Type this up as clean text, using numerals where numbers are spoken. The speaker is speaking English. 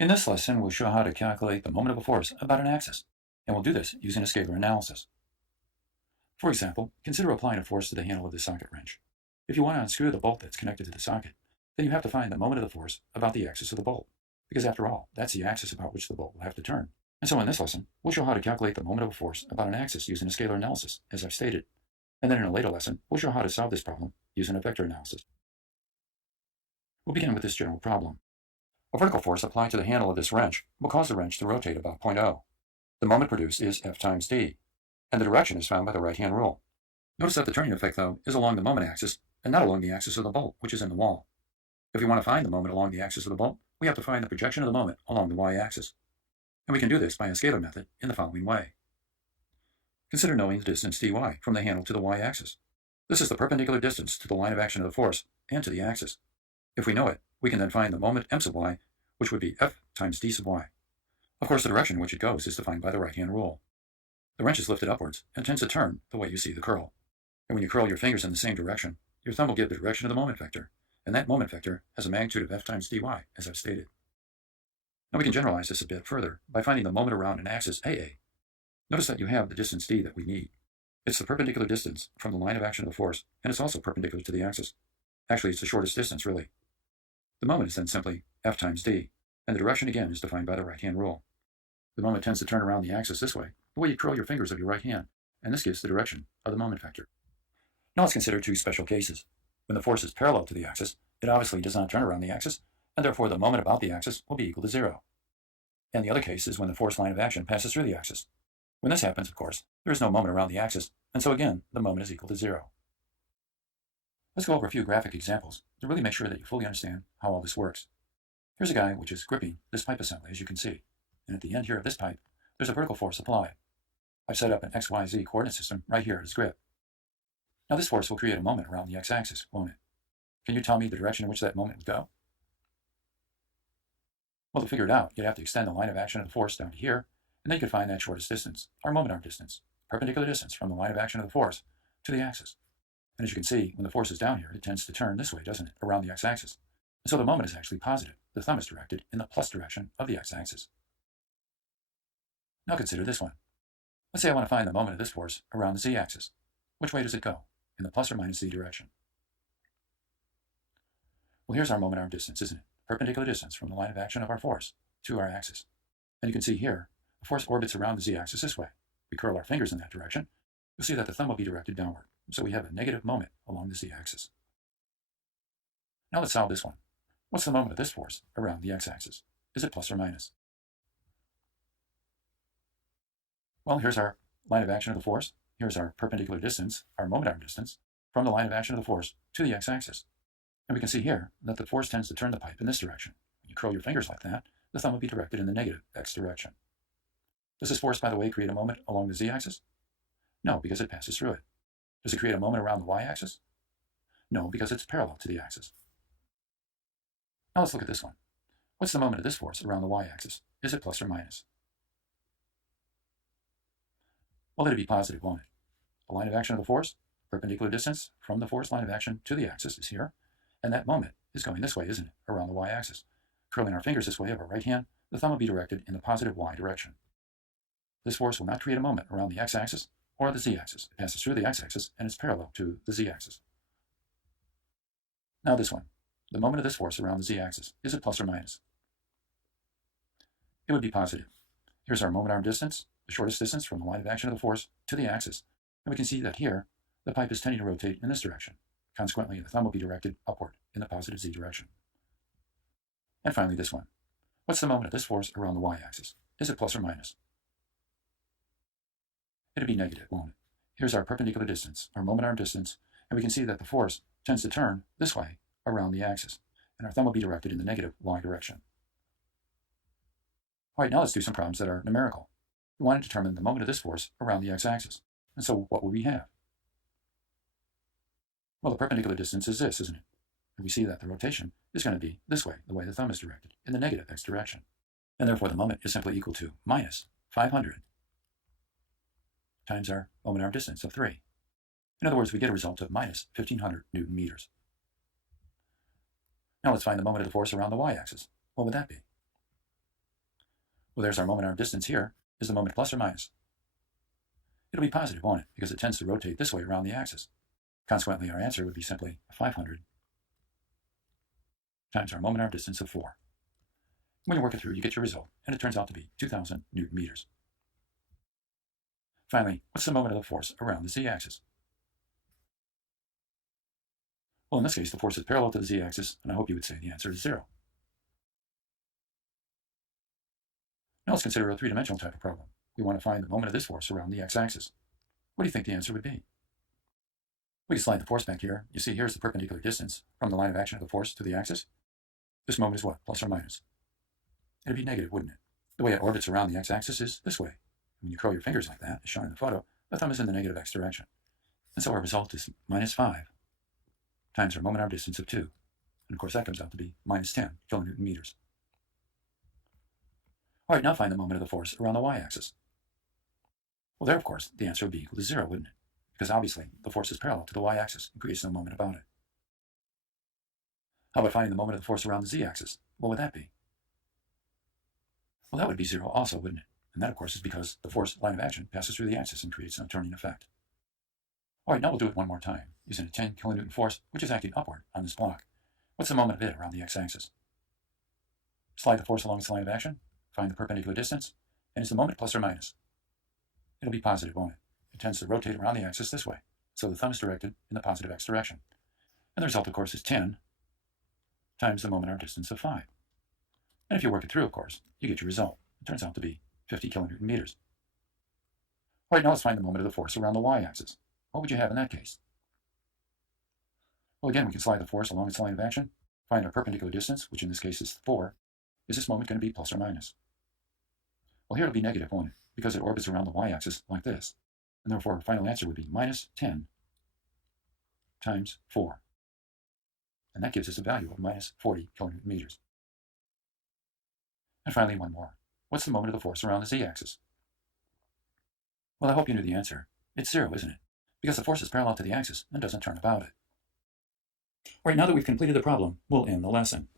In this lesson, we'll show how to calculate the moment of a force about an axis, and we'll do this using a scalar analysis. For example, consider applying a force to the handle of the socket wrench. If you want to unscrew the bolt that's connected to the socket, then you have to find the moment of the force about the axis of the bolt, because after all, that's the axis about which the bolt will have to turn. And so in this lesson, we'll show how to calculate the moment of a force about an axis using a scalar analysis, as I've stated. And then in a later lesson, we'll show how to solve this problem using a vector analysis. We'll begin with this general problem. A vertical force applied to the handle of this wrench will cause the wrench to rotate about point O. The moment produced is F times d, and the direction is found by the right-hand rule. Notice that the turning effect, though, is along the moment axis and not along the axis of the bolt, which is in the wall. If we want to find the moment along the axis of the bolt, we have to find the projection of the moment along the y-axis. And we can do this by a scalar method in the following way. Consider knowing the distance dy from the handle to the y-axis. This is the perpendicular distance to the line of action of the force and to the axis. If we know it, we can then find the moment m sub y, which would be F times d sub y. Of course, the direction in which it goes is defined by the right-hand rule. The wrench is lifted upwards and tends to turn the way you see the curl. And when you curl your fingers in the same direction, your thumb will give the direction of the moment vector, and that moment vector has a magnitude of F times dy, as I've stated. Now we can generalize this a bit further by finding the moment around an axis AA. Notice that you have the distance d that we need. It's the perpendicular distance from the line of action of the force, and it's also perpendicular to the axis. Actually, it's the shortest distance, really. The moment is then simply F times d, and the direction again is defined by the right-hand rule. The moment tends to turn around the axis this way, the way you curl your fingers of your right hand, and this gives the direction of the moment vector. Now let's consider two special cases. When the force is parallel to the axis, it obviously does not turn around the axis, and therefore the moment about the axis will be equal to 0. And the other case is when the force line of action passes through the axis. When this happens, of course, there is no moment around the axis, and so again, the moment is equal to 0. Let's go over a few graphic examples to really make sure that you fully understand how all this works. Here's a guy which is gripping this pipe assembly, as you can see, and at the end here of this pipe, there's a vertical force applied. I've set up an XYZ coordinate system right here at his grip. Now this force will create a moment around the x-axis, won't it? Can you tell me the direction in which that moment would go? Well, to figure it out, you'd have to extend the line of action of the force down to here, and then you could find that shortest distance, our moment arm distance, perpendicular distance from the line of action of the force to the axis. And as you can see, when the force is down here, it tends to turn this way, doesn't it, around the x-axis. And so the moment is actually positive. The thumb is directed in the plus direction of the x-axis. Now consider this one. Let's say I want to find the moment of this force around the z-axis. Which way does it go? In the plus or minus z direction? Well, here's our moment arm distance, isn't it? Perpendicular distance from the line of action of our force to our axis. And you can see here, the force orbits around the z-axis this way. We curl our fingers in that direction. You'll see that the thumb will be directed downward. So we have a negative moment along the z-axis. Now let's solve this one. What's the moment of this force around the x-axis? Is it plus or minus? Well, here's our line of action of the force. Here's our perpendicular distance, our moment arm distance, from the line of action of the force to the x-axis. And we can see here that the force tends to turn the pipe in this direction. When you curl your fingers like that, the thumb will be directed in the negative x direction. Does this force, by the way, create a moment along the z-axis? No, because it passes through it. Does it create a moment around the y-axis? No, because it's parallel to the axis. Now let's look at this one. What's the moment of this force around the y-axis? Is it plus or minus? Well, it'd be positive, won't it? The line of action of the force, perpendicular distance from the force line of action to the axis is here, and that moment is going this way, isn't it, around the y-axis. Curling our fingers this way of our right hand, the thumb will be directed in the positive y direction. This force will not create a moment around the x-axis or the z-axis. It passes through the x-axis and is parallel to the z-axis. Now this one. The moment of this force around the z-axis, is it plus or minus? It would be positive. Here's our moment arm distance, the shortest distance from the line of action of the force to the axis. And we can see that here, the pipe is tending to rotate in this direction. Consequently, the thumb will be directed upward in the positive z direction. And finally, this one. What's the moment of this force around the y-axis? Is it plus or minus? It'd be negative, won't it? Here's our perpendicular distance, our moment arm distance, and we can see that the force tends to turn this way around the axis, and our thumb will be directed in the negative y direction. All right, now let's do some problems that are numerical. We want to determine the moment of this force around the x-axis. And so what will we have? Well, the perpendicular distance is this, isn't it? And we see that the rotation is going to be this way, the way the thumb is directed, in the negative x direction. And therefore the moment is simply equal to minus 500 times our moment arm distance of 3. In other words, we get a result of minus 1,500 Newton meters. Now let's find the moment of the force around the y-axis. What would that be? Well, there's our moment arm distance here. Is the moment plus or minus? It'll be positive, won't it? Because it tends to rotate this way around the axis. Consequently, our answer would be simply 500 times our moment arm distance of 4. When you work it through, you get your result, and it turns out to be 2,000 Newton meters. Finally, what's the moment of the force around the z-axis? Well, in this case, the force is parallel to the z-axis, and I hope you would say the answer is 0. Now let's consider a three-dimensional type of problem. We want to find the moment of this force around the x-axis. What do you think the answer would be? We can slide the force back here. You see, here's the perpendicular distance from the line of action of the force to the axis. This moment is what, plus or minus? It'd be negative, wouldn't it? The way it orbits around the x-axis is this way. When you curl your fingers like that, as shown in the photo, the thumb is in the negative x direction. And so our result is minus 5 times our moment arm distance of 2. And of course, that comes out to be minus 10 kilonewton meters. All right, now find the moment of the force around the y-axis. Well, there, of course, the answer would be equal to 0, wouldn't it? Because obviously, the force is parallel to the y-axis and creates no moment about it. How about finding the moment of the force around the z-axis? What would that be? Well, that would be 0 also, wouldn't it? And that, of course, is because the force line of action passes through the axis and creates no turning effect. All right, now we'll do it one more time, using a 10 kilonewton force, which is acting upward on this block. What's the moment of it around the x-axis? Slide the force along its line of action, find the perpendicular distance, and is the moment plus or minus? It'll be positive, won't it? It tends to rotate around the axis this way, so the thumb is directed in the positive x direction. And the result, of course, is 10 times the moment arm distance of 5. And if you work it through, of course, you get your result. It turns out to be 50 kilonewton meters. All right, now let's find the moment of the force around the y-axis. What would you have in that case? Well, again, we can slide the force along its line of action, find our perpendicular distance, which in this case is 4. Is this moment going to be plus or minus? Well, here it'll be negative, won't it? Because it orbits around the y-axis like this. And therefore, our final answer would be minus 10 times 4. And that gives us a value of minus 40 kilonewton meters. And finally, one more. What's the moment of the force around the z-axis? Well, I hope you knew the answer. It's 0, isn't it? Because the force is parallel to the axis and doesn't turn about it. All right, now that we've completed the problem, we'll end the lesson.